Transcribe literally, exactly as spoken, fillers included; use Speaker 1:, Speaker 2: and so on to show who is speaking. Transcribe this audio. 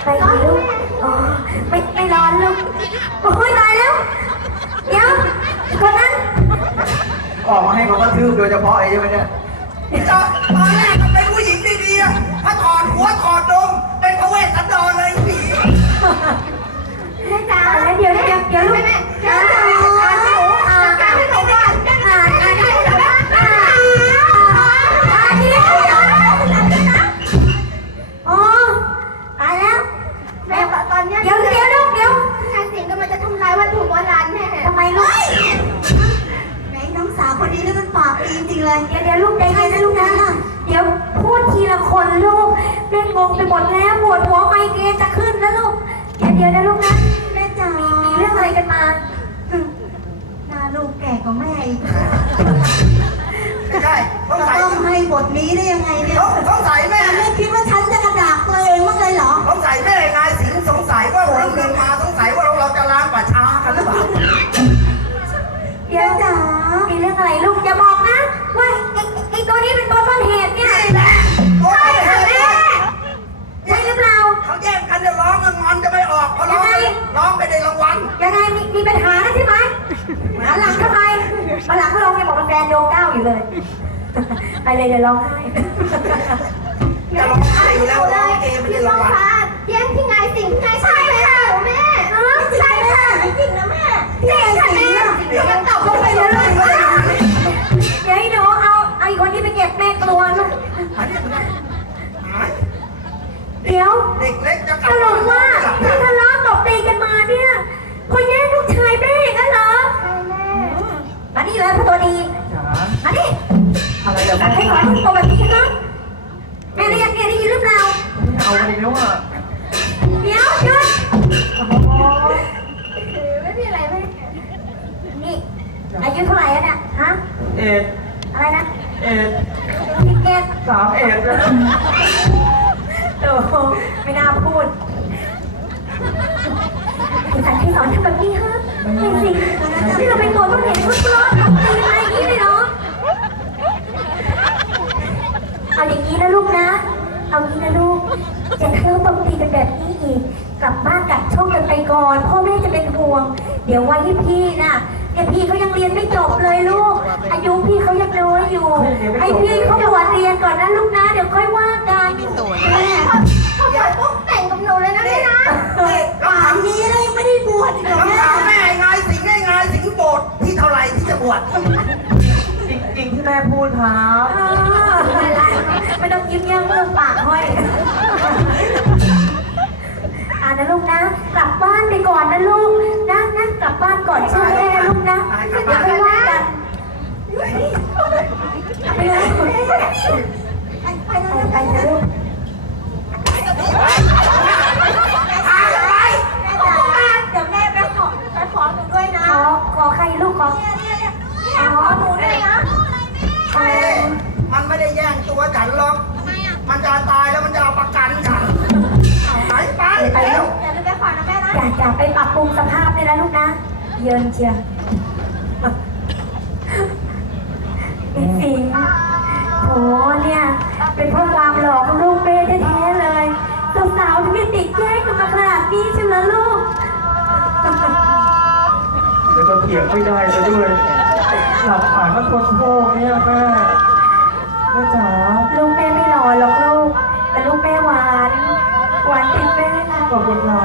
Speaker 1: ไปดีลูกอ๋อไม่ไม่ร้อนลูกโอ้ยตายแล้วเดี๋ยวคนนั้น
Speaker 2: ออกมาให้เขากระทืบโดยเฉพาะไอ้ใช่ไหมเนี่ย
Speaker 3: ตอนแรกมันเป็นผู้หญิงดีๆถ้าถอดหัวถอดนมเป็นพระเวสสันดรเลยผี
Speaker 1: แม่จ๋าแล้วเดี๋ยวเดี๋ยวเดี๋ยวลูกแม่เดี๋ยวเดี๋ยวอ่าอ่าการให้หนูก่อนอ่าอ่าให้หนูก่อนอ่าอ่าเดี๋ยวเดี๋ยวอ๋อตายแล้วแม่ตอนนี้เดี๋ยวเดี๋ยวลูกเดี๋ยวชายสิงห์กำลังจะทำลายวัตถุโบราณแม่ทำไมลูกไหนน้องสาวคนนี้นี่มันปากดีจริงเลยเดี๋ยวเดี๋ยวลูกใจเย็นนะลูกนะเดี๋ยวพูดทีละคนลูกแม่งงไปหมดแล้วปวดหัวไมเกรนจะขึ้นแล้วลูกเดี๋ยวเดี๋ยวนะลูกนะแม่จ๋ามีเรื่องอะไรกันมาหน้าลูกแก่กว่าแม่อีก
Speaker 3: ใช่ต้องใส่
Speaker 1: ต้องให้บทนี้ได้ยังไงเนี่ย
Speaker 3: ต้องใส่แม่
Speaker 1: แม่คิดว่าฉันจะกระดากตัวเองมั้งเลยเหรอ
Speaker 3: ต้องใส่แม่นายสิงห์สงสัยว่าเราเดินมาสงสัยว่าเราเราจะล้างป่าช้ากันหรือเปล่า
Speaker 1: เดี๋ยวจ๋ามีเรื่องอะไรลูกอย่าบอกนะว่าไอ้ไอ้ตัวนี้เป็นตัวต้นเหตุเนี่ย
Speaker 3: นี่แหละ
Speaker 1: ใช่ค่ะแม่ใช่หรือเปล่า
Speaker 3: เขาแยกกันจะร้องกันงอนจะไม่ออกเพราะร้องร้องไปในรางวัล
Speaker 1: ยังไงมีมีปัญหาใช่ไหมหันหลังทำไมมาหลังเขาร้องยังบอกเป็นแฟนโยงเก้าอยู่เลยไปเลยเดี๋ยวร้องไห้
Speaker 3: จะร้องไห้อยู่แล้วร้องเกมไม่ได้รางวัล
Speaker 1: แย่งพี่ไงสิงห์ไงใช่ค่ะแม่ใช่ค่ะจริงนะแม่จริงค่ะแม่เดี๋ยวมันตอบลงไปเลยเดี๋ยวให้หนูเอาไอ้คนนี้ไปเก็บแม่กลัวลูกเดี๋ยว
Speaker 3: เด็กเล็กจะ
Speaker 1: สรุปว่าที่ทะเลาะตบตีกันมาเนี่ยคนแย่งลูกชายแม่กันเหรอใช่แม่มานี่เลยพ่อตัวดีมานี่
Speaker 2: อะไรแบบนี้
Speaker 1: ให้ขอลูกตัวแบบนี้นะแม่ได้ยินแม่ได้ยินหรือเปล่า
Speaker 2: เอาไปแล้วอ่ะ
Speaker 1: เดี๋ยวหยุดไม่มีอะไรไม่นี่อายุเท่าไหร่แล้วเนี่ยฮะ
Speaker 2: เอ็ด
Speaker 1: อะไรนะ
Speaker 2: เอ็ด
Speaker 1: สิบเอ็ด
Speaker 2: สามเอ็ดแล้ว
Speaker 1: โอ้ไม่น่าพูดคุณสันที่สอนทำแบบนี้ฮะไม่สิที่เราเป็นตัวต้นเหตุคุณร้อนตบตีอะไรอย่างนี้เลยเนาะเอาอย่างนี้นะลูกนะเอางี้นะลูกจะเท่าตบตีกันแบบนี้อีกกลับบ้านกลับช่องกันไปก่อนพ่อแม่จะเป็นห่วงเดี๋ยวไว้ให้พี่นะเนี่ยพี่เขายังเรียนไม่จบเลยลูกอายุพี่เขายังน้อยอยู่ให้พี่เขาบวชเรียนก่อนนะลูกนะเดี๋ยวค่อยว่ากันแม่เขาบวชปุ๊บแต่งกับหนูเลยนะแม่นะป่านนี้เลยไม่ได้บวชอีกเหรอแม่
Speaker 3: แม่ไงสิงห์ไงสิงห์โบสถ์ที่เท่าไรที่จะบวช
Speaker 2: จริงที่แม่พูดครับ
Speaker 1: ไม่ต้องยิ้มยังเรื่องปากห้อยอ่านะลูกนะกลับบ้านไปก่อนนะลูกนะนะกลับบ้านก่อนใช่ไหมนะลูกนะเดี๋ยวไปว่ากันไปเลยไปเลยไปเลยลูกเดี๋ยวแม่ไปขอไปขอหนูด้วยนะขอขอใครลูกขอขอหนูด้วยนะ
Speaker 3: มันไม่ได้แย่งตัวฉันหรอกมันจะตายแล้วมันจะเอาประกันฉันหายไป
Speaker 1: ไปแล้วอย่าลืมไปขอนะแม่นะอยากจะไปปรับปรุงสภาพเลยนะลูกนะเยินเชียวไอ้สิงโถเนี่ยเป็นเพราะความหลอกลูกเบ้แท้ๆเลยสาวๆที่ไม่ติดแย่งกันมาขนาดนี้ใช่ไหมลูก
Speaker 2: แล้วก็เถียงไม่ได้ซะด้วยหลักฐานมันคนโง่เนี่ยแม่แม่จ๋า
Speaker 1: ลูกแม่ไม่หล่อหรอกลูกแต่ลูกแม่หวานหวานติดแม่
Speaker 2: ขอบคุณครั